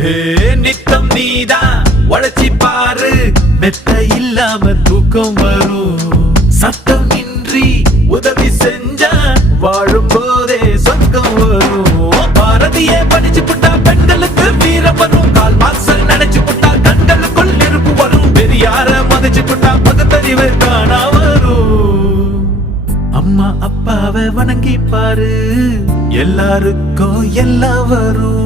நித்தம் நீதான் உழைச்சி பாரு, மெத்த இல்லாம தூக்கம் வரும். சத்தம் இன்றி உதவி செஞ்சா வாழும் போதே சொர்க்கம் வரும். பாரதியே படிச்சு புட்டா பெண்களுக்கு வீரம் வரும். கால் மார்க்ஸ் நினைச்சு புட்டா கண்களுக்குள் நெருப்பு வரும். பெரியார மதிச்சு புட்டா பகுத்தறிவு காணா வரும். அம்மா அப்பாவை வணங்கி பாரு, எல்லாருக்கும் எல்லாம் வரும்.